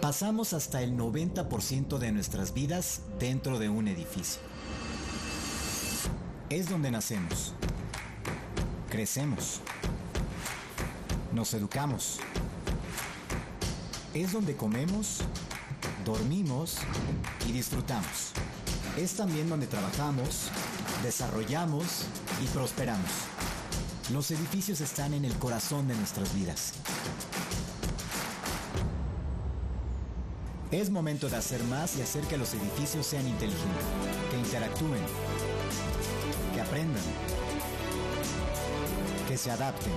Pasamos hasta el 90% de nuestras vidas dentro de un edificio. Es donde nacemos, crecemos, nos educamos. Es donde comemos, dormimos y disfrutamos. Es también donde trabajamos, desarrollamos y prosperamos. Los edificios están en el corazón de nuestras vidas. Es momento de hacer más y hacer que los edificios sean inteligentes, que interactúen, que aprendan, que se adapten,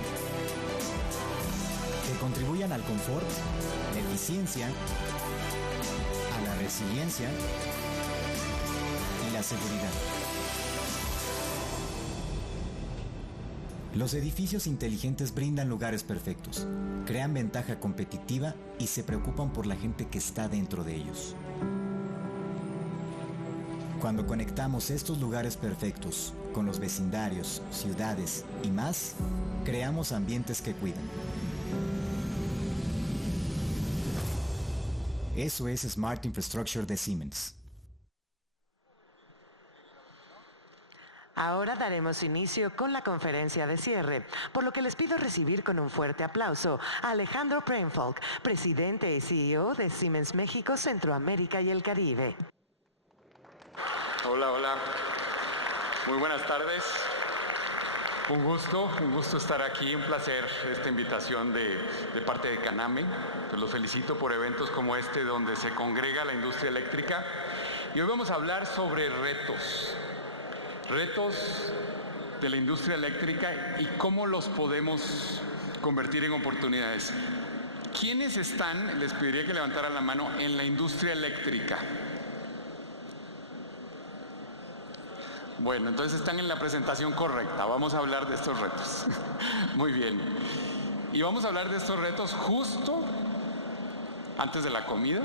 que contribuyan al confort, la eficiencia, a la resiliencia y la seguridad. Los edificios inteligentes brindan lugares perfectos, crean ventaja competitiva y se preocupan por la gente que está dentro de ellos. Cuando conectamos estos lugares perfectos con los vecindarios, ciudades y más, creamos ambientes que cuidan. Eso es Smart Infrastructure de Siemens. Ahora daremos inicio con la conferencia de cierre, por lo que les pido recibir con un fuerte aplauso a Alejandro Prenfolk, presidente y CEO de Siemens México, Centroamérica y el Caribe. Hola, hola. Muy buenas tardes. Un gusto estar aquí, un placer esta invitación de parte de Caname. Pues los felicito por eventos como este donde se congrega la industria eléctrica. Y hoy vamos a hablar sobre retos de la industria eléctrica y cómo los podemos convertir en oportunidades. ¿Quiénes están, les pediría que levantaran la mano, en la industria eléctrica? Bueno, entonces están en la presentación correcta. Vamos a hablar de estos retos. Muy bien. Y vamos a hablar de estos retos justo antes de la comida.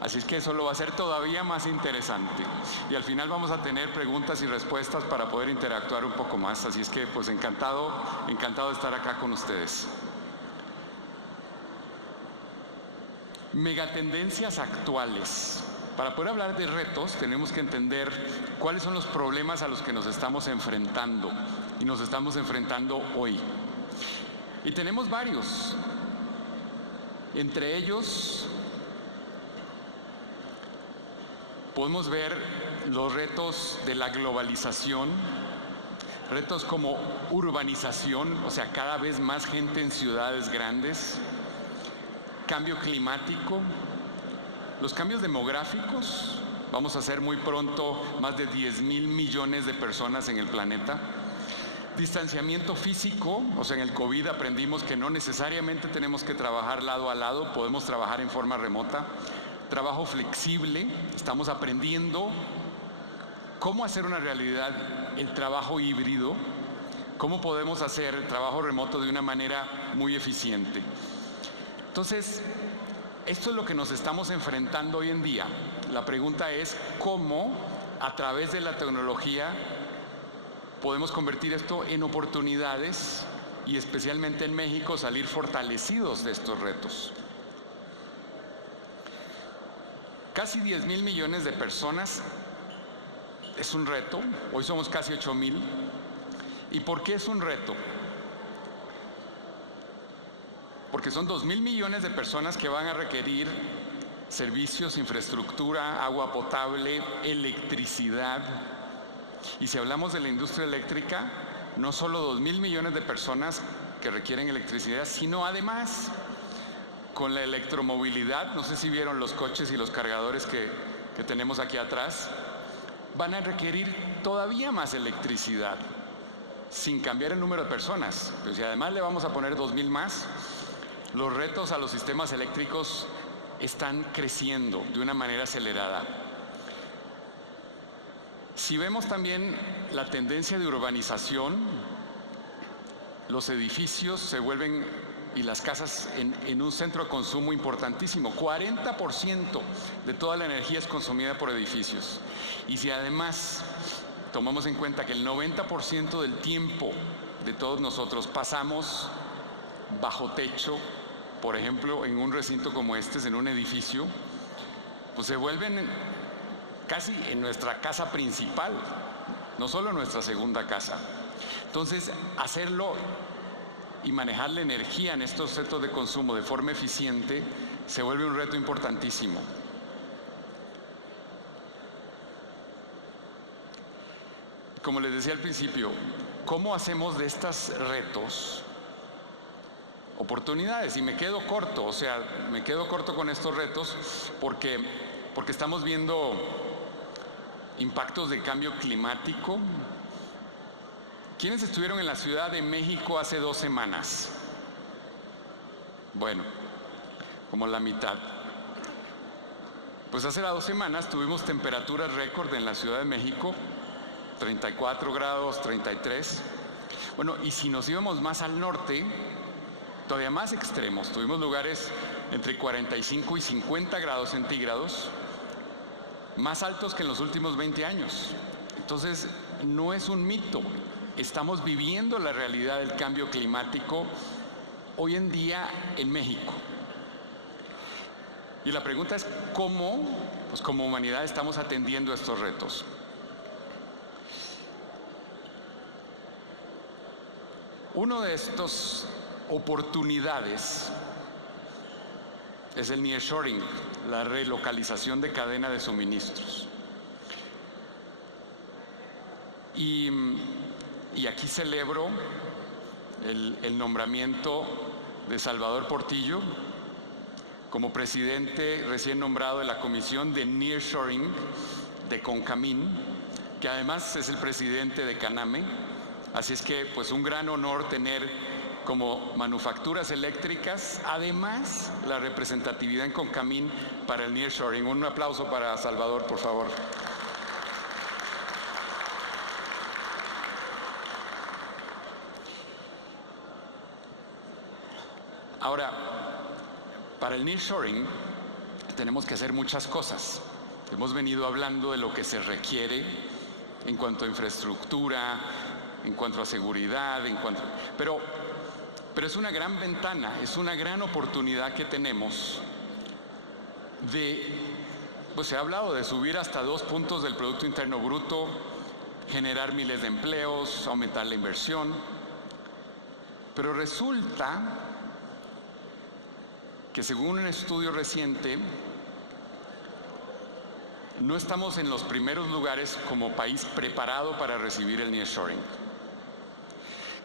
Así es que eso lo va a hacer todavía más interesante. Y al final vamos a tener preguntas y respuestas para poder interactuar un poco más. Así es que pues encantado de estar acá con ustedes. Megatendencias actuales. Para poder hablar de retos tenemos que entender cuáles son los problemas a los que nos estamos enfrentando y nos estamos enfrentando hoy. Y tenemos varios. Entre ellos podemos ver los retos de la globalización, retos como urbanización, o sea, cada vez más gente en ciudades grandes, cambio climático, los cambios demográficos, vamos a ser muy pronto más de 10,000 millones de personas en el planeta, distanciamiento físico, o sea, en el COVID aprendimos que no necesariamente tenemos que trabajar lado a lado, podemos trabajar en forma remota, trabajo flexible, estamos aprendiendo cómo hacer una realidad el trabajo híbrido, cómo podemos hacer el trabajo remoto de una manera muy eficiente. Entonces, esto es lo que nos estamos enfrentando hoy en día. La pregunta es cómo, a través de la tecnología, podemos convertir esto en oportunidades y especialmente en México salir fortalecidos de estos retos. Casi 10,000 millones de personas es un reto, hoy somos casi 8,000. ¿Y por qué es un reto? Porque son 2,000 millones de personas que van a requerir servicios, infraestructura, agua potable, electricidad. Y si hablamos de la industria eléctrica, no solo 2,000 millones de personas que requieren electricidad, sino además con la electromovilidad, no sé si vieron los coches y los cargadores que tenemos aquí atrás, van a requerir todavía más electricidad, sin cambiar el número de personas. Pero si además le vamos a poner 2,000 más, los retos a los sistemas eléctricos están creciendo de una manera acelerada. Si vemos también la tendencia de urbanización, los edificios se vuelven y las casas en un centro de consumo importantísimo. 40% de toda la energía es consumida por edificios. Y si además tomamos en cuenta que el 90% del tiempo de todos nosotros pasamos bajo techo, por ejemplo, en un recinto como este, en un edificio, pues se vuelven casi en nuestra casa principal, no solo nuestra segunda casa. Entonces, hacerlo y manejar la energía en estos centros de consumo de forma eficiente se vuelve un reto importantísimo. Como les decía al principio, ¿cómo hacemos de estos retos oportunidades? Y me quedo corto, me quedo corto con estos retos porque estamos viendo impactos de cambio climático. ¿Quiénes estuvieron en la Ciudad de México hace 2 semanas? Bueno, como la mitad. Pues hace 2 semanas tuvimos temperaturas récord en la Ciudad de México, 34 grados, 33. Bueno, y si nos íbamos más al norte, todavía más extremos. Tuvimos lugares entre 45 y 50 grados centígrados, más altos que en los últimos 20 años. Entonces, no es un mito. Estamos viviendo la realidad del cambio climático hoy en día en México. Y la pregunta es ¿cómo? Pues como humanidad estamos atendiendo estos retos. Uno de estas oportunidades es el nearshoring, la relocalización de cadena de suministros. Y aquí celebro el nombramiento de Salvador Portillo como presidente recién nombrado de la Comisión de Nearshoring de CONCAMIN, que además es el presidente de CANAME. Así es que, pues, un gran honor tener como manufacturas eléctricas, además, la representatividad en CONCAMIN para el nearshoring. Un aplauso para Salvador, por favor. Ahora, para el nearshoring tenemos que hacer muchas cosas. Hemos venido hablando de lo que se requiere en cuanto a infraestructura, en cuanto a seguridad, pero es una gran ventana, es una gran oportunidad que tenemos pues se ha hablado de subir hasta 2 puntos del Producto Interno Bruto, generar miles de empleos, aumentar la inversión, pero resulta que según un estudio reciente, no estamos en los primeros lugares como país preparado para recibir el nearshoring.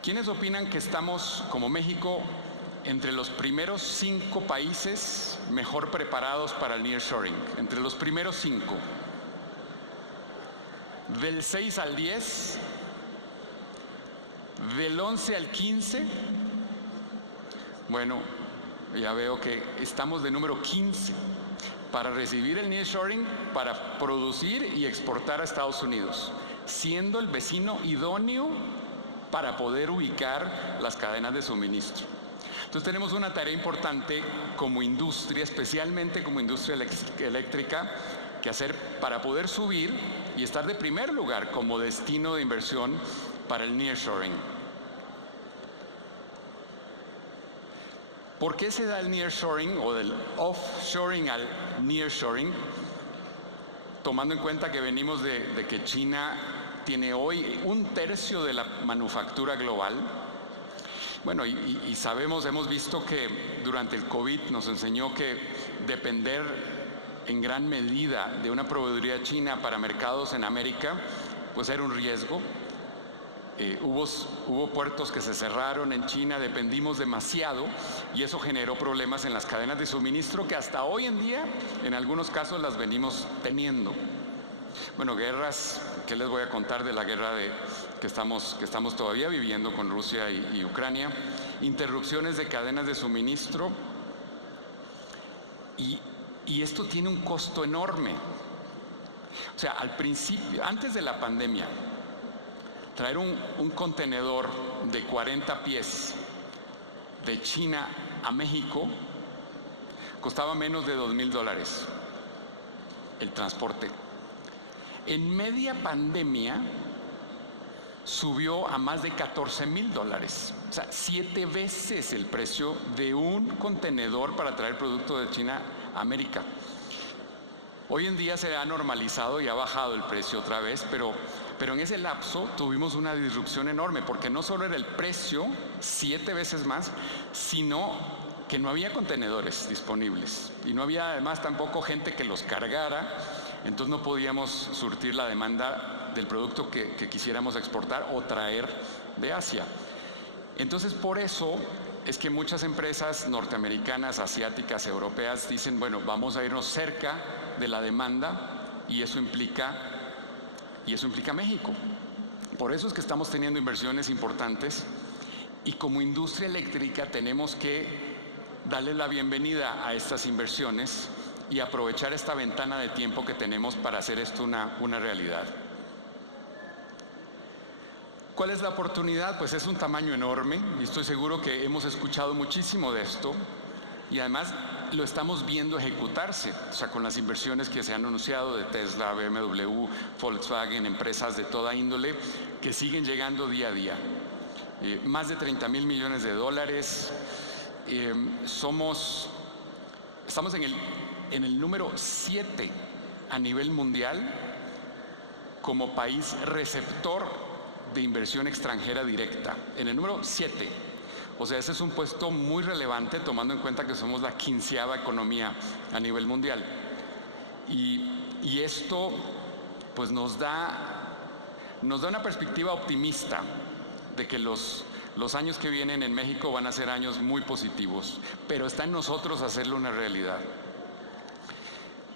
¿Quiénes opinan que estamos, como México, entre los primeros 5 países mejor preparados para el nearshoring? Entre los primeros 5. Del 6 al 10, del 11 al 15, bueno, ya veo que estamos de número 15 para recibir el nearshoring, para producir y exportar a Estados Unidos, siendo el vecino idóneo para poder ubicar las cadenas de suministro. Entonces tenemos una tarea importante como industria, especialmente como industria eléctrica, que hacer para poder subir y estar de primer lugar como destino de inversión para el nearshoring. ¿Por qué se da el nearshoring o del offshoring al nearshoring? Tomando en cuenta que venimos de que China tiene hoy 1/3 de la manufactura global. Bueno, y sabemos, hemos visto que durante el COVID nos enseñó que depender en gran medida de una proveeduría china para mercados en América, pues era un riesgo. Hubo puertos que se cerraron en China, dependimos demasiado y eso generó problemas en las cadenas de suministro que hasta hoy en día en algunos casos las venimos teniendo. Bueno, guerras, ¿qué les voy a contar de la guerra que estamos todavía viviendo con Rusia y Ucrania? Interrupciones de cadenas de suministro y esto tiene un costo enorme. O sea, al principio, antes de la pandemia, traer un contenedor de 40 pies de China a México costaba menos de $2,000 el transporte. En media pandemia subió a más de $14,000. O sea, 7 veces el precio de un contenedor para traer producto de China a América. Hoy en día se ha normalizado y ha bajado el precio otra vez, pero en ese lapso tuvimos una disrupción enorme, porque no solo era el precio 7 veces más, sino que no había contenedores disponibles y no había además tampoco gente que los cargara, entonces no podíamos surtir la demanda del producto que quisiéramos exportar o traer de Asia. Entonces por eso es que muchas empresas norteamericanas, asiáticas, europeas dicen, bueno, vamos a irnos cerca de la demanda y eso implica México. Por eso es que estamos teniendo inversiones importantes y como industria eléctrica tenemos que darle la bienvenida a estas inversiones y aprovechar esta ventana de tiempo que tenemos para hacer esto una realidad. ¿Cuál es la oportunidad? Pues es un tamaño enorme y estoy seguro que hemos escuchado muchísimo de esto y además lo estamos viendo ejecutarse, o sea, con las inversiones que se han anunciado de Tesla, BMW, Volkswagen, empresas de toda índole que siguen llegando día a día. Más de $30,000 millones. Estamos en el número 7 a nivel mundial como país receptor de inversión extranjera directa, en el número 7. O sea, ese es un puesto muy relevante tomando en cuenta que somos la 15ª economía a nivel mundial. Y esto pues nos da una perspectiva optimista de que los años que vienen en México van a ser años muy positivos, pero está en nosotros hacerlo una realidad.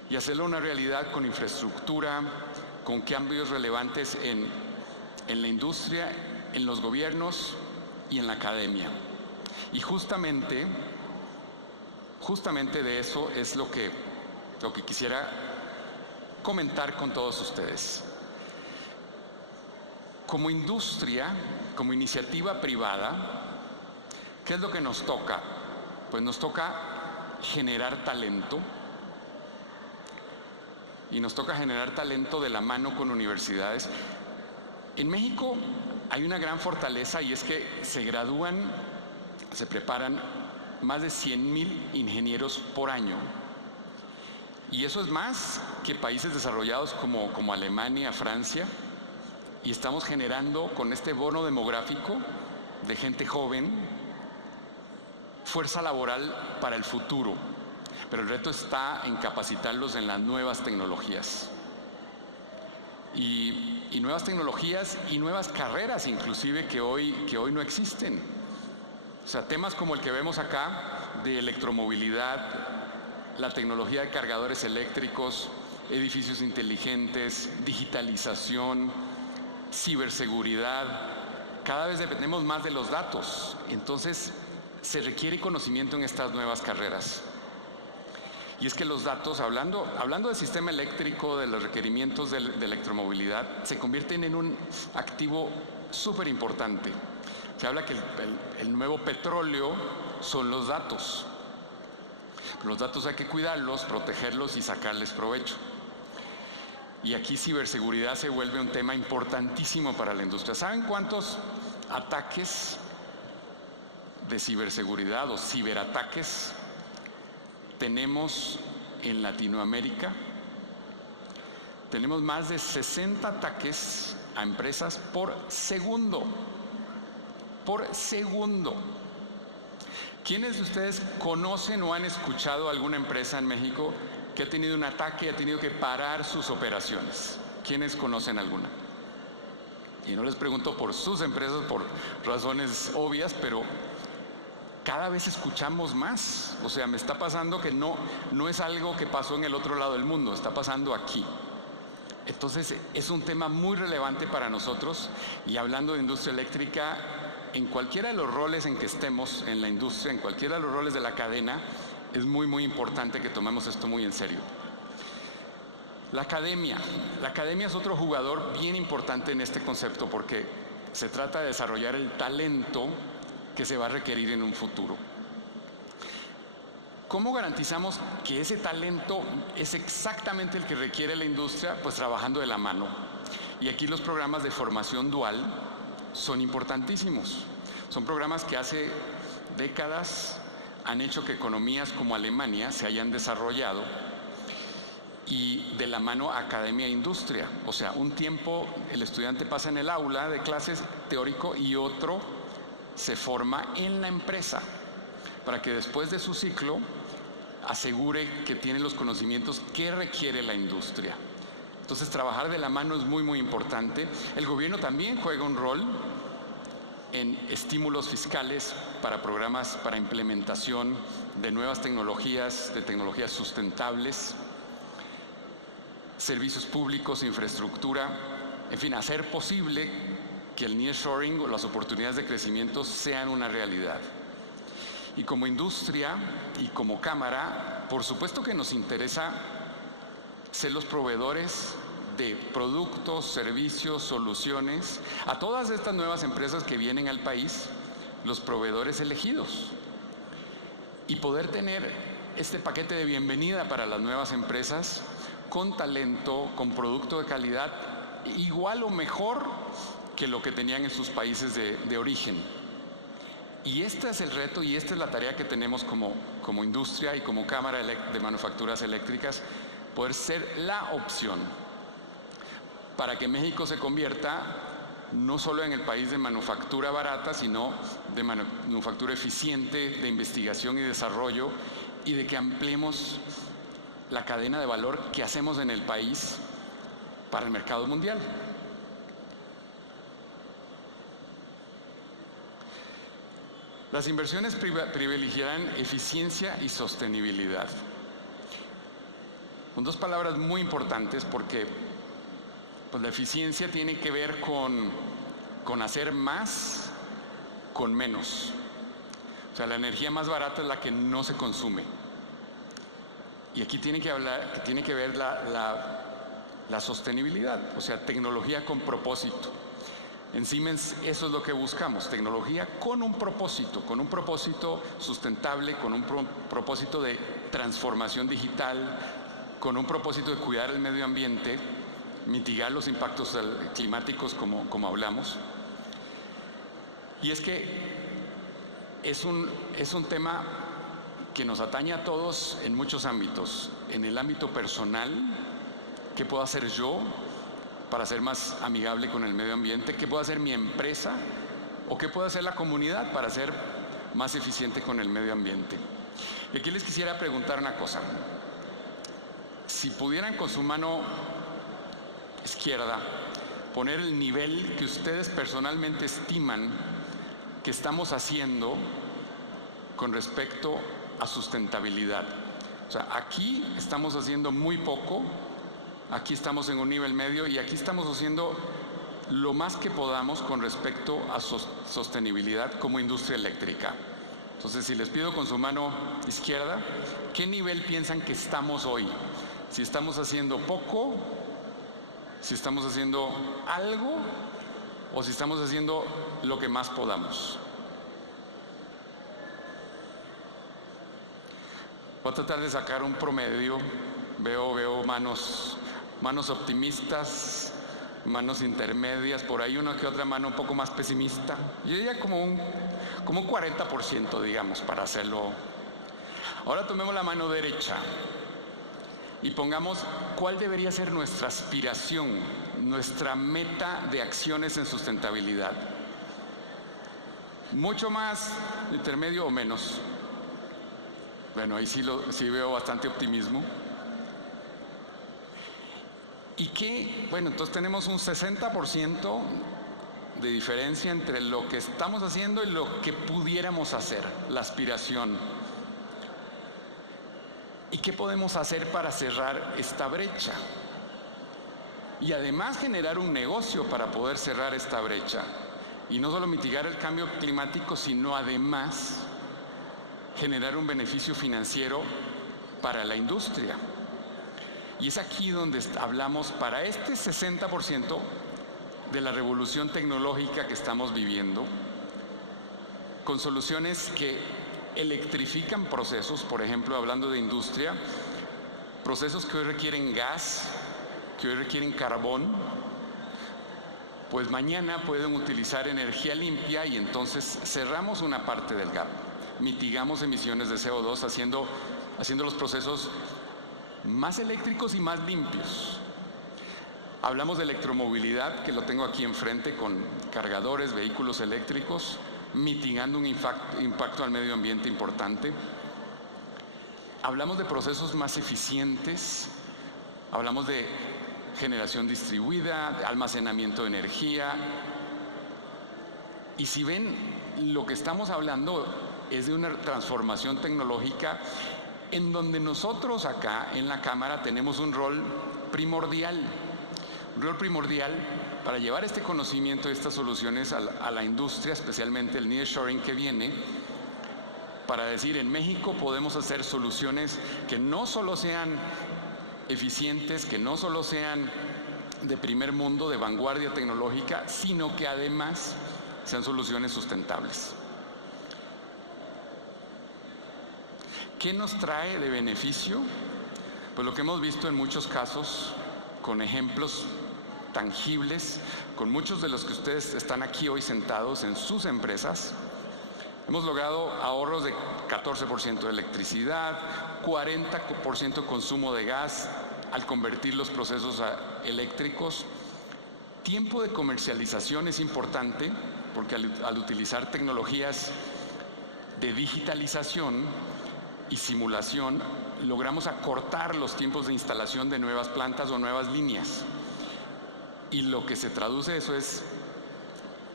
Y hacerlo una realidad con infraestructura, con cambios relevantes en la industria, en los gobiernos y en la academia. Y justamente de eso es lo que quisiera comentar con todos ustedes. Como industria, como iniciativa privada, ¿qué es lo que nos toca? Pues nos toca generar talento y nos toca generar talento de la mano con universidades. En México hay una gran fortaleza y es que se preparan más de 100,000 ingenieros por año. Y eso es más que países desarrollados como Alemania, Francia. Y estamos generando con este bono demográfico de gente joven fuerza laboral para el futuro. Pero el reto está en capacitarlos en las nuevas tecnologías. Y nuevas tecnologías y nuevas carreras inclusive que hoy no existen. O sea, temas como el que vemos acá de electromovilidad, la tecnología de cargadores eléctricos, edificios inteligentes, digitalización, ciberseguridad, cada vez dependemos más de los datos, entonces se requiere conocimiento en estas nuevas carreras. Y es que los datos, hablando del sistema eléctrico, de los requerimientos de electromovilidad, se convierten en un activo súper importante. Se habla que el nuevo petróleo son los datos. Los datos hay que cuidarlos, protegerlos y sacarles provecho. Y aquí ciberseguridad se vuelve un tema importantísimo para la industria. ¿Saben cuántos ataques de ciberseguridad o ciberataques tenemos en Latinoamérica? Tenemos más de 60 ataques a empresas por segundo. Por segundo. ¿Quiénes de ustedes conocen o han escuchado alguna empresa en México que ha tenido un ataque y ha tenido que parar sus operaciones? ¿Quiénes conocen alguna? Y no les pregunto por sus empresas por razones obvias, pero cada vez escuchamos más. O sea, me está pasando que no es algo que pasó en el otro lado del mundo, está pasando aquí. Entonces es un tema muy relevante para nosotros. Y hablando de industria eléctrica, en cualquiera de los roles en que estemos en la industria, en cualquiera de los roles de la cadena, es muy importante que tomemos esto muy en serio. La academia es otro jugador bien importante en este concepto porque se trata de desarrollar el talento que se va a requerir en un futuro. ¿Cómo garantizamos que ese talento es exactamente el que requiere la industria? Pues trabajando de la mano. Y aquí los programas de formación dual son importantísimos. Son programas que hace décadas han hecho que economías como Alemania se hayan desarrollado, y de la mano academia e industria. O sea, un tiempo el estudiante pasa en el aula de clases teórico y otro se forma en la empresa para que después de su ciclo asegure que tiene los conocimientos que requiere la industria. Entonces, trabajar de la mano es muy, muy importante. El gobierno también juega un rol en estímulos fiscales para programas para implementación de nuevas tecnologías, de tecnologías sustentables, servicios públicos, infraestructura, en fin, hacer posible que el nearshoring o las oportunidades de crecimiento sean una realidad. Y como industria y como Cámara, por supuesto que nos interesa ser los proveedores de productos, servicios, soluciones a todas estas nuevas empresas que vienen al país, los proveedores elegidos, y poder tener este paquete de bienvenida para las nuevas empresas con talento, con producto de calidad igual o mejor que lo que tenían en sus países de origen. Y este es el reto y esta es la tarea que tenemos como industria y como Cámara de Manufacturas Eléctricas, poder ser la opción para que México se convierta no solo en el país de manufactura barata, sino de manufactura eficiente, de investigación y desarrollo, y de que ampliemos la cadena de valor que hacemos en el país para el mercado mundial. Las inversiones privilegiarán eficiencia y sostenibilidad. Son dos palabras muy importantes porque pues, la eficiencia tiene que ver con hacer más con menos. O sea, la energía más barata es la que no se consume. Y aquí tiene que ver la sostenibilidad, o sea, tecnología con propósito. En Siemens eso es lo que buscamos, tecnología con un propósito sustentable, con un propósito de transformación digital, con un propósito de cuidar el medio ambiente, mitigar los impactos climáticos como hablamos. Y es que es un tema que nos atañe a todos en muchos ámbitos. En el ámbito personal, ¿qué puedo hacer yo para ser más amigable con el medio ambiente? ¿Qué puedo hacer mi empresa? ¿O qué puede hacer la comunidad para ser más eficiente con el medio ambiente? Y aquí les quisiera preguntar una cosa. Si pudieran con su mano izquierda poner el nivel que ustedes personalmente estiman que estamos haciendo con respecto a sustentabilidad. O sea, aquí estamos haciendo muy poco, aquí estamos en un nivel medio y aquí estamos haciendo lo más que podamos con respecto a sostenibilidad como industria eléctrica. Entonces, si les pido con su mano izquierda, ¿qué nivel piensan que estamos hoy? Si estamos haciendo poco, si estamos haciendo algo o si estamos haciendo lo que más podamos. Voy a tratar de sacar un promedio. Veo manos optimistas, manos intermedias, por ahí una que otra mano un poco más pesimista. Yo diría como un 40%, digamos, para hacerlo. Ahora tomemos la mano derecha y pongamos cuál debería ser nuestra aspiración, nuestra meta de acciones en sustentabilidad. ¿Mucho más, intermedio o menos? Bueno, ahí sí veo bastante optimismo. ¿Y qué? Bueno, entonces tenemos un 60% de diferencia entre lo que estamos haciendo y lo que pudiéramos hacer, la aspiración. ¿Y qué podemos hacer para cerrar esta brecha? Y además generar un negocio para poder cerrar esta brecha. Y no solo mitigar el cambio climático, sino además generar un beneficio financiero para la industria. Y es aquí donde hablamos para este 60% de la revolución tecnológica que estamos viviendo, con soluciones que electrifican procesos, por ejemplo, hablando de industria, procesos que hoy requieren gas, que hoy requieren carbón, pues mañana pueden utilizar energía limpia y entonces cerramos una parte del gap. Mitigamos emisiones de CO2 haciendo los procesos más eléctricos y más limpios. Hablamos de electromovilidad, que lo tengo aquí enfrente, con cargadores, vehículos eléctricos, mitigando un impacto al medio ambiente importante. Hablamos de procesos más eficientes, hablamos de generación distribuida, de almacenamiento de energía. Y si ven, lo que estamos hablando es de una transformación tecnológica en donde nosotros acá en la Cámara tenemos un rol primordial para llevar este conocimiento y estas soluciones a la industria, especialmente el nearshoring que viene, para decir, en México podemos hacer soluciones que no solo sean eficientes, que no solo sean de primer mundo, de vanguardia tecnológica, sino que además sean soluciones sustentables. ¿Qué nos trae de beneficio? Pues lo que hemos visto en muchos casos, con ejemplos tangibles, con muchos de los que ustedes están aquí hoy sentados en sus empresas. Hemos logrado ahorros de 14% de electricidad, 40% consumo de gas al convertir los procesos eléctricos. Tiempo de comercialización es importante porque al utilizar tecnologías de digitalización y simulación logramos acortar los tiempos de instalación de nuevas plantas o nuevas líneas. Y lo que se traduce eso es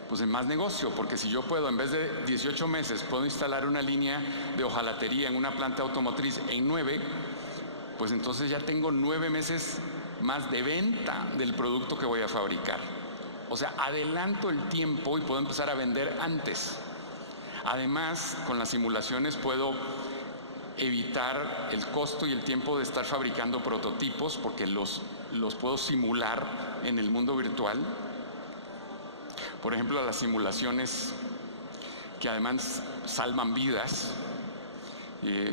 pues en más negocio, porque si yo puedo, en vez de 18 meses, puedo instalar una línea de hojalatería en una planta automotriz en 9, pues entonces ya tengo 9 meses más de venta del producto que voy a fabricar. O sea, adelanto el tiempo y puedo empezar a vender antes. Además, con las simulaciones puedo evitar el costo y el tiempo de estar fabricando prototipos, porque los puedo simular en el mundo virtual. Por ejemplo, las simulaciones que además salvan vidas.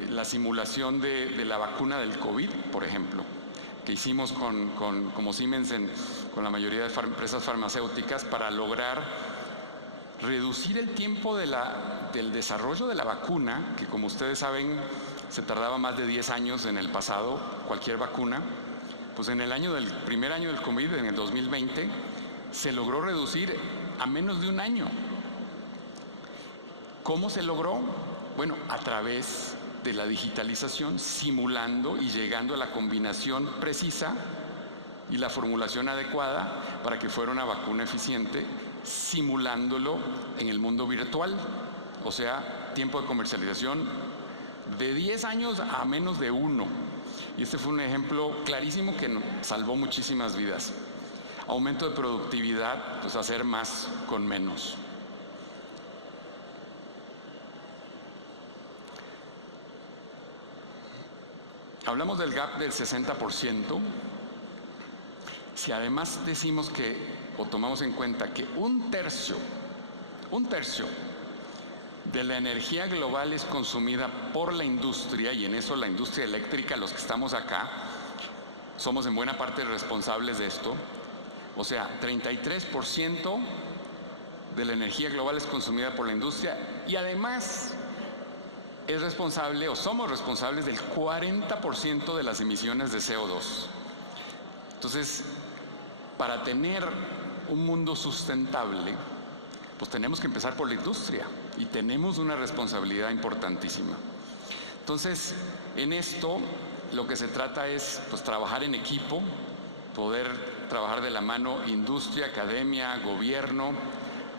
La simulación de la vacuna del COVID, por ejemplo, que hicimos como Siemens con la mayoría de empresas farmacéuticas para lograr reducir el tiempo del desarrollo de la vacuna, que como ustedes saben se tardaba más de 10 años en el pasado, cualquier vacuna. Pues en el primer año del COVID, en el 2020, se logró reducir a menos de un año. ¿Cómo se logró? Bueno, a través de la digitalización, simulando y llegando a la combinación precisa y la formulación adecuada para que fuera una vacuna eficiente, simulándolo en el mundo virtual. O sea, tiempo de comercialización de 10 años a menos de 1. Y este fue un ejemplo clarísimo que salvó muchísimas vidas. Aumento de productividad, pues hacer más con menos. Hablamos del gap del 60%. Si además decimos o tomamos en cuenta que un tercio de la energía global es consumida por la industria, y en eso la industria eléctrica, los que estamos acá, somos en buena parte responsables de esto. O sea, 33% de la energía global es consumida por la industria y además es responsable o somos responsables del 40% de las emisiones de CO2. Entonces, para tener un mundo sustentable, pues tenemos que empezar por la industria y tenemos una responsabilidad importantísima. Entonces, en esto lo que se trata es pues trabajar en equipo, poder trabajar de la mano industria, academia, gobierno,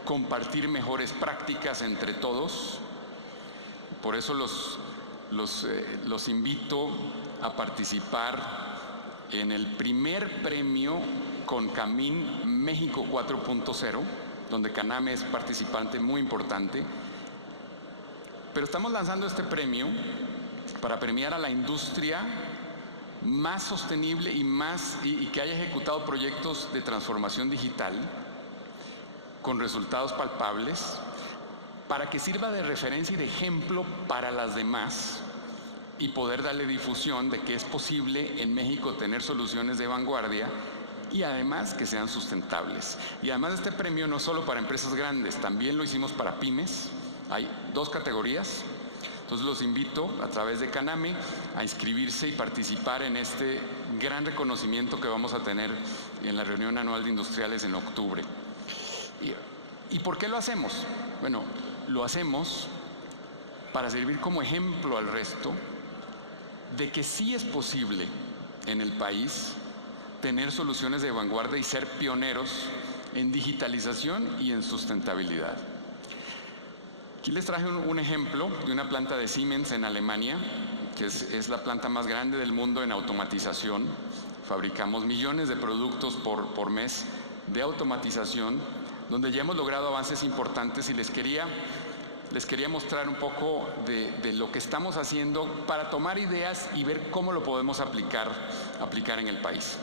compartir mejores prácticas entre todos. Por eso los invito a participar en el primer premio CONCAMIN México 4.0, donde CANAME es participante muy importante. Pero estamos lanzando este premio para premiar a la industria más sostenible y que haya ejecutado proyectos de transformación digital con resultados palpables, para que sirva de referencia y de ejemplo para las demás y poder darle difusión de que es posible en México tener soluciones de vanguardia y además que sean sustentables. Y además este premio no solo para empresas grandes, también lo hicimos para pymes. Hay 2 categorías. Entonces los invito a través de Caname a inscribirse y participar en este gran reconocimiento que vamos a tener en la reunión anual de industriales en octubre. ¿Y por qué lo hacemos? Bueno, lo hacemos para servir como ejemplo al resto de que sí es posible en el país tener soluciones de vanguardia y ser pioneros en digitalización y en sustentabilidad. Aquí les traje un ejemplo de una planta de Siemens en Alemania, que es la planta más grande del mundo en automatización. Fabricamos millones de productos por mes de automatización, donde ya hemos logrado avances importantes y les quería mostrar un poco de lo que estamos haciendo para tomar ideas y ver cómo lo podemos aplicar en el país.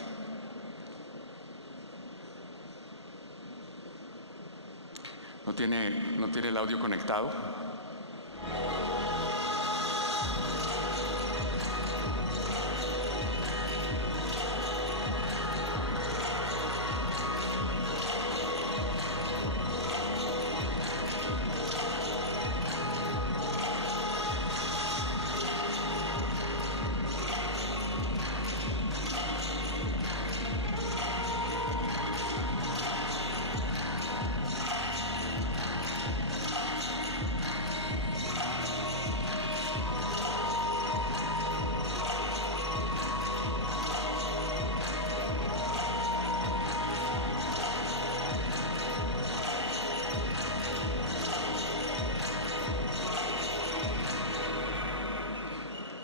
¿No tiene el audio conectado?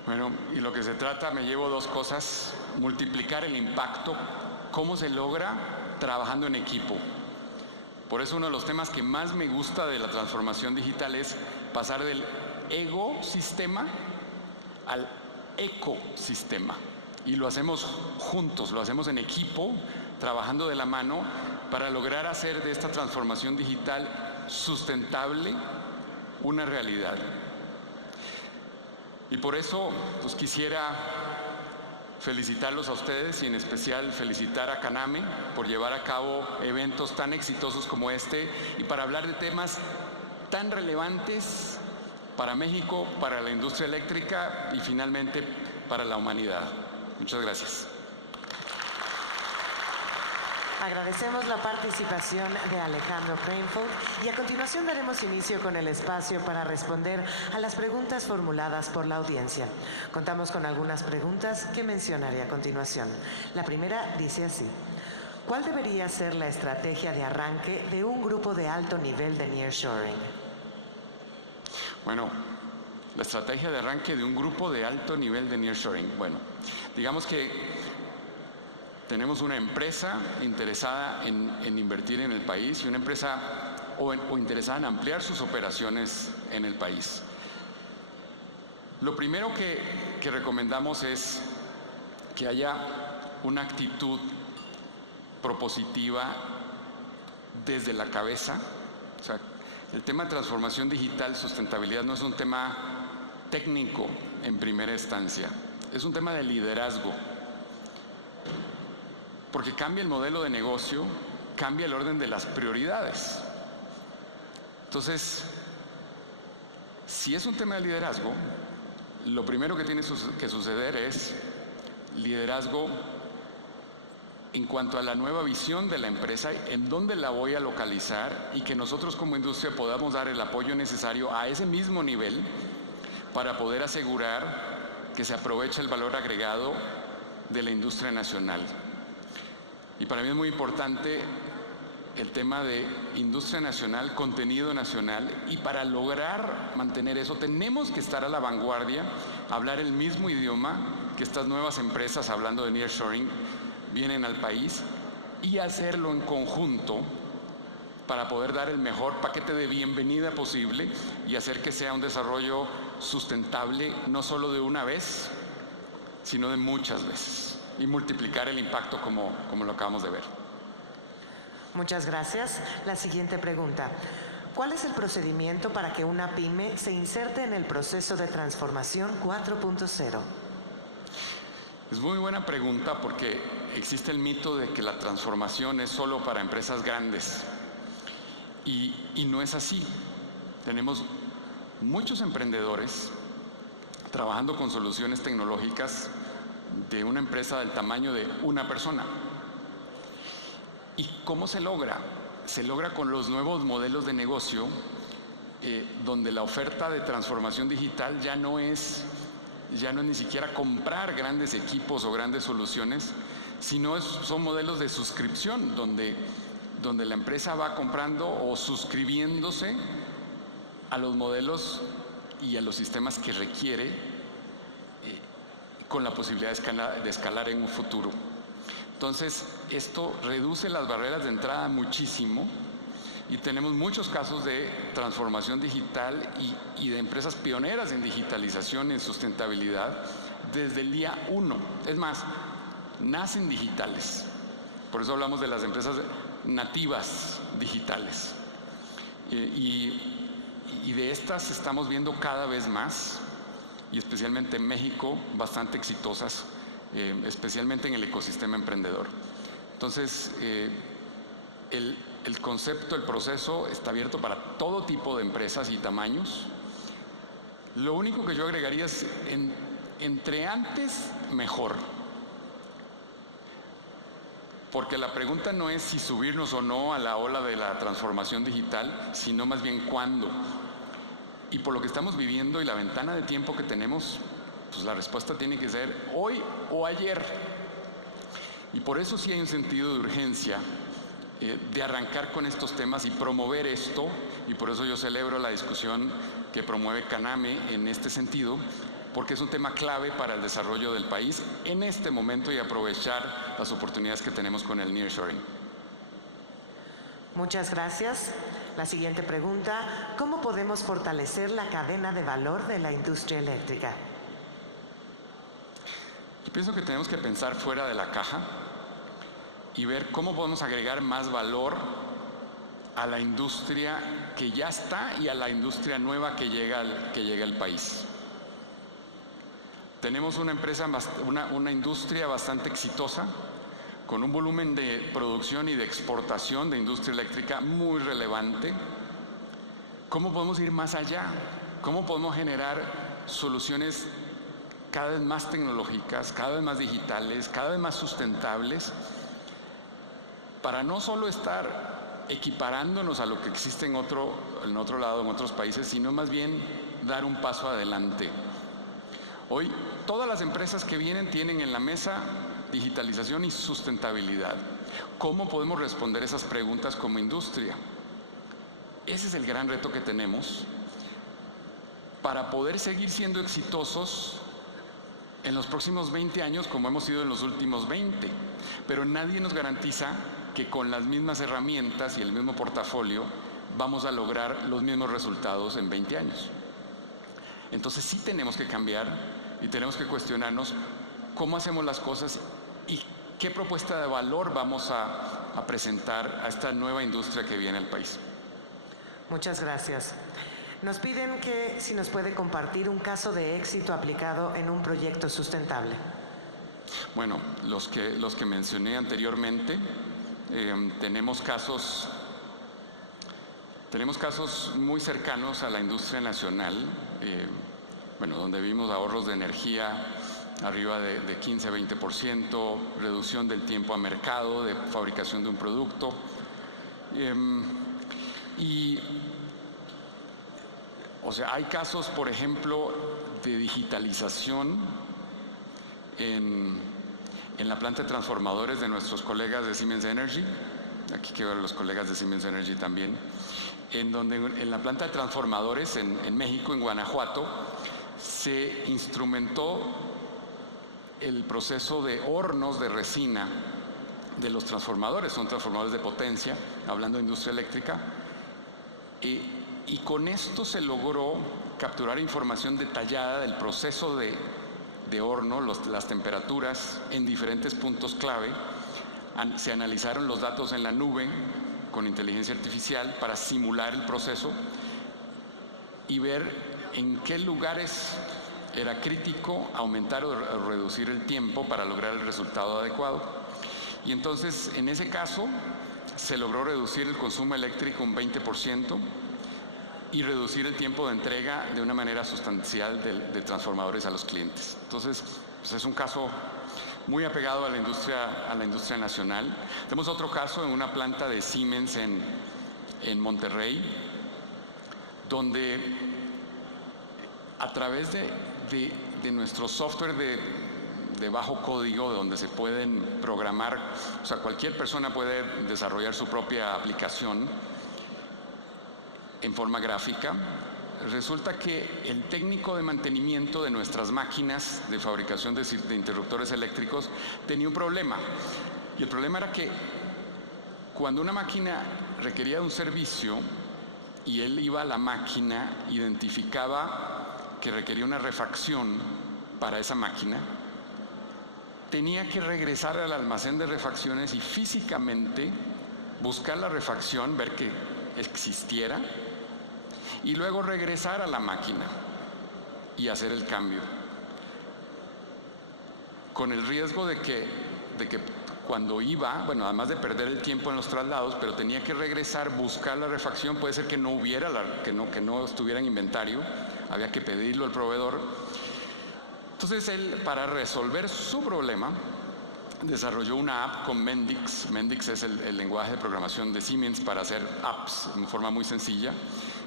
Bueno, y lo que se trata, me llevo 2 cosas: multiplicar el impacto. ¿Cómo se logra? Trabajando en equipo. Por eso uno de los temas que más me gusta de la transformación digital es pasar del ecosistema al ecosistema. Y lo hacemos juntos, lo hacemos en equipo, trabajando de la mano para lograr hacer de esta transformación digital sustentable una realidad. Y por eso pues quisiera felicitarlos a ustedes y en especial felicitar a Caname por llevar a cabo eventos tan exitosos como este y para hablar de temas tan relevantes para México, para la industria eléctrica y finalmente para la humanidad. Muchas gracias. Agradecemos la participación de Alejandro Preinfalk y a continuación daremos inicio con el espacio para responder a las preguntas formuladas por la audiencia. Contamos con algunas preguntas que mencionaré a continuación. La primera dice así: ¿cuál debería ser la estrategia de arranque de un grupo de alto nivel de nearshoring? Bueno, la estrategia de arranque de un grupo de alto nivel de nearshoring. Bueno, digamos que tenemos una empresa interesada en invertir en el país y una empresa o interesada en ampliar sus operaciones en el país. Lo primero que recomendamos es que haya una actitud propositiva desde la cabeza. O sea, el tema de transformación digital, sustentabilidad, no es un tema técnico en primera instancia, es un tema de liderazgo. Porque cambia el modelo de negocio, cambia el orden de las prioridades. Entonces, si es un tema de liderazgo, lo primero que tiene que suceder es liderazgo en cuanto a la nueva visión de la empresa, en dónde la voy a localizar y que nosotros como industria podamos dar el apoyo necesario a ese mismo nivel para poder asegurar que se aproveche el valor agregado de la industria nacional. Y para mí es muy importante el tema de industria nacional, contenido nacional, y para lograr mantener eso tenemos que estar a la vanguardia, hablar el mismo idioma que estas nuevas empresas, hablando de nearshoring, vienen al país, y hacerlo en conjunto para poder dar el mejor paquete de bienvenida posible y hacer que sea un desarrollo sustentable no solo de una vez, sino de muchas veces, y multiplicar el impacto como lo acabamos de ver. Muchas gracias. La siguiente pregunta: ¿cuál es el procedimiento para que una pyme se inserte en el proceso de transformación 4.0? Es muy buena pregunta porque existe el mito de que la transformación es solo para empresas grandes y no es así. Tenemos muchos emprendedores trabajando con soluciones tecnológicas de una empresa del tamaño de una persona. ¿Y cómo se logra? Se logra con los nuevos modelos de negocio donde la oferta de transformación digital ya no es ni siquiera comprar grandes equipos o grandes soluciones, sino son modelos de suscripción donde la empresa va comprando o suscribiéndose a los modelos y a los sistemas que requiere con la posibilidad de escalar en un futuro. Entonces, esto reduce las barreras de entrada muchísimo y tenemos muchos casos de transformación digital y de empresas pioneras en digitalización y en sustentabilidad desde el día 1. Es más, nacen digitales. Por eso hablamos de las empresas nativas digitales. Y de estas estamos viendo cada vez más, y especialmente en México, bastante exitosas, especialmente en el ecosistema emprendedor. Entonces, el concepto, el proceso está abierto para todo tipo de empresas y tamaños. Lo único que yo agregaría es entre antes, mejor. Porque la pregunta no es si subirnos o no a la ola de la transformación digital, sino más bien cuándo. Y por lo que estamos viviendo y la ventana de tiempo que tenemos, pues la respuesta tiene que ser hoy o ayer. Y por eso sí hay un sentido de urgencia de arrancar con estos temas y promover esto, y por eso yo celebro la discusión que promueve CANAME en este sentido, porque es un tema clave para el desarrollo del país en este momento y aprovechar las oportunidades que tenemos con el nearshoring. Muchas gracias. La siguiente pregunta: ¿cómo podemos fortalecer la cadena de valor de la industria eléctrica? Yo pienso que tenemos que pensar fuera de la caja y ver cómo podemos agregar más valor a la industria que ya está y a la industria nueva que llega al país. Tenemos una industria bastante exitosa, con un volumen de producción y de exportación de industria eléctrica muy relevante. ¿Cómo podemos ir más allá? ¿Cómo podemos generar soluciones cada vez más tecnológicas, cada vez más digitales, cada vez más sustentables, para no solo estar equiparándonos a lo que existe en otro lado, en otros países, sino más bien dar un paso adelante? Hoy, todas las empresas que vienen tienen en la mesa digitalización y sustentabilidad. ¿Cómo podemos responder esas preguntas como industria? Ese es el gran reto que tenemos para poder seguir siendo exitosos en los próximos 20 años como hemos sido en los últimos 20. Pero nadie nos garantiza que con las mismas herramientas y el mismo portafolio vamos a lograr los mismos resultados en 20 años. Entonces sí tenemos que cambiar y tenemos que cuestionarnos cómo hacemos las cosas y qué propuesta de valor vamos a presentar a esta nueva industria que viene al país. Muchas gracias. Nos piden que si nos puede compartir un caso de éxito aplicado en un proyecto sustentable. Bueno, los que mencioné anteriormente, tenemos casos muy cercanos a la industria nacional, donde vimos ahorros de energía arriba de 15-20%, reducción del tiempo a mercado de fabricación de un producto. Hay casos, por ejemplo, de digitalización en la planta de transformadores de nuestros colegas de Siemens Energy. Aquí quiero ver a los colegas de Siemens Energy también. En la planta de transformadores en México, en Guanajuato, se instrumentó el proceso de hornos de resina de los transformadores. Son transformadores de potencia, hablando de industria eléctrica. Y con esto se logró capturar información detallada del proceso de horno, las temperaturas en diferentes puntos clave. Se analizaron los datos en la nube con inteligencia artificial para simular el proceso y ver en qué lugares era crítico aumentar o reducir el tiempo para lograr el resultado adecuado. Y entonces, en ese caso, se logró reducir el consumo eléctrico un 20% y reducir el tiempo de entrega de una manera sustancial de transformadores a los clientes. Entonces, pues es un caso muy apegado a la industria nacional. Tenemos otro caso en una planta de Siemens en Monterrey, donde a través de nuestro software de bajo código, donde se pueden programar, o sea, cualquier persona puede desarrollar su propia aplicación en forma gráfica. Resulta que el técnico de mantenimiento de nuestras máquinas de fabricación de interruptores eléctricos tenía un problema. Y el problema era que cuando una máquina requería un servicio y él iba a la máquina, identificaba que requería una refacción para esa máquina, tenía que regresar al almacén de refacciones y físicamente buscar la refacción, ver que existiera, y luego regresar a la máquina y hacer el cambio, con el riesgo de que cuando iba, bueno, además de perder el tiempo en los traslados, pero tenía que regresar, buscar la refacción, puede ser que no hubiera, que no estuviera en inventario, había que pedirlo al proveedor. Entonces él, para resolver su problema, desarrolló una app con Mendix. Mendix es el lenguaje de programación de Siemens para hacer apps en forma muy sencilla.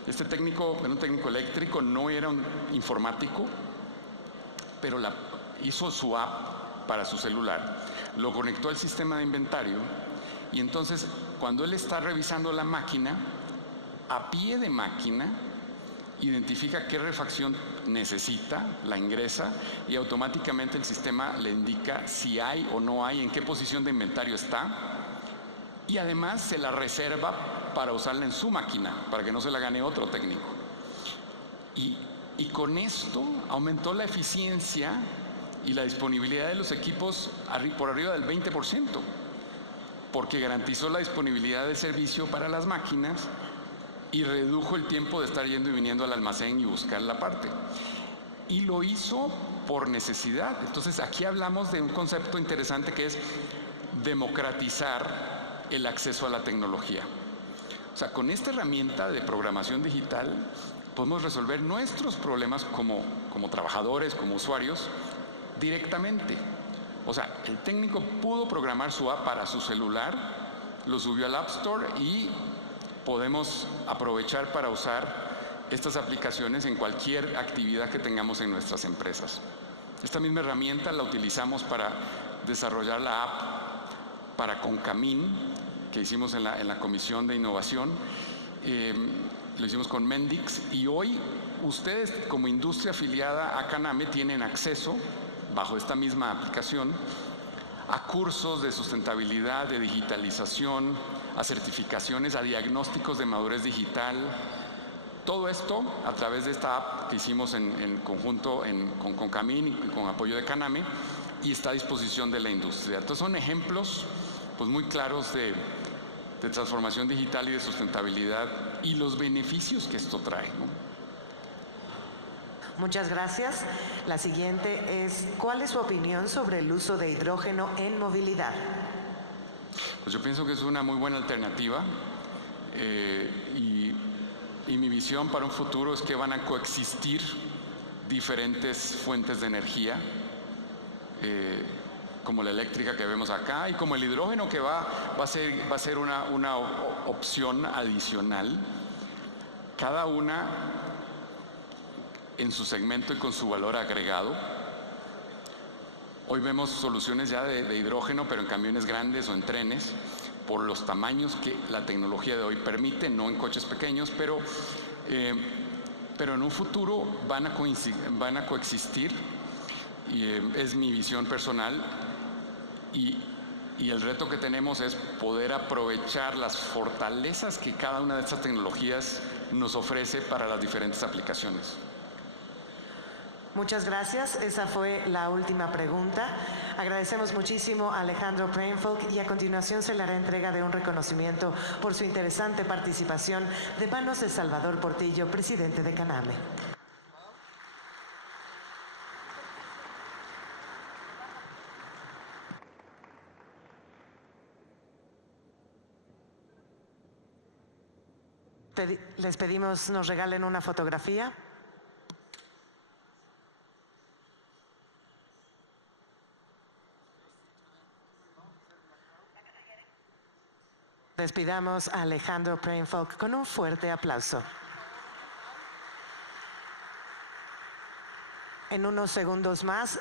Este técnico era un técnico eléctrico, no era un informático, pero hizo su app para su celular, lo conectó al sistema de inventario y entonces cuando él está revisando la máquina, a pie de máquina, identifica qué refacción necesita, la ingresa y automáticamente el sistema le indica si hay o no hay, en qué posición de inventario está y además se la reserva para usarla en su máquina, para que no se la gane otro técnico. Y con esto aumentó la eficiencia y la disponibilidad de los equipos por arriba del 20%, porque garantizó la disponibilidad de servicio para las máquinas y redujo el tiempo de estar yendo y viniendo al almacén y buscar la parte. Y lo hizo por necesidad. Entonces aquí hablamos de un concepto interesante que es democratizar el acceso a la tecnología. O sea, con esta herramienta de programación digital podemos resolver nuestros problemas como trabajadores, como usuarios, directamente. O sea, el técnico pudo programar su app para su celular, lo subió al App Store y podemos aprovechar para usar estas aplicaciones en cualquier actividad que tengamos en nuestras empresas. Esta misma herramienta la utilizamos para desarrollar la app para Concamín, que hicimos en la Comisión de Innovación, lo hicimos con Mendix y hoy ustedes como industria afiliada a Caname tienen acceso, bajo esta misma aplicación, a cursos de sustentabilidad, de digitalización, a certificaciones, a diagnósticos de madurez digital. Todo esto a través de esta app que hicimos en conjunto con Concamín y con apoyo de Caname y está a disposición de la industria. Entonces son ejemplos pues muy claros de transformación digital y de sustentabilidad y los beneficios que esto trae, ¿no? Muchas gracias. La siguiente es, ¿cuál es su opinión sobre el uso de hidrógeno en movilidad? Pues yo pienso que es una muy buena alternativa y mi visión para un futuro es que van a coexistir diferentes fuentes de energía, como la eléctrica que vemos acá y como el hidrógeno que va a ser una opción adicional, cada una en su segmento y con su valor agregado. Hoy vemos soluciones ya de hidrógeno, pero en camiones grandes o en trenes, por los tamaños que la tecnología de hoy permite, no en coches pequeños, pero en un futuro van a coexistir, y es mi visión personal, y el reto que tenemos es poder aprovechar las fortalezas que cada una de estas tecnologías nos ofrece para las diferentes aplicaciones. Muchas gracias. Esa fue la última pregunta. Agradecemos muchísimo a Alejandro Brainfolk y a continuación se le hará entrega de un reconocimiento por su interesante participación de manos de Salvador Portillo, presidente de Caname. les pedimos nos regalen una fotografía. Despidamos a Alejandro Brainfolk con un fuerte aplauso. En unos segundos más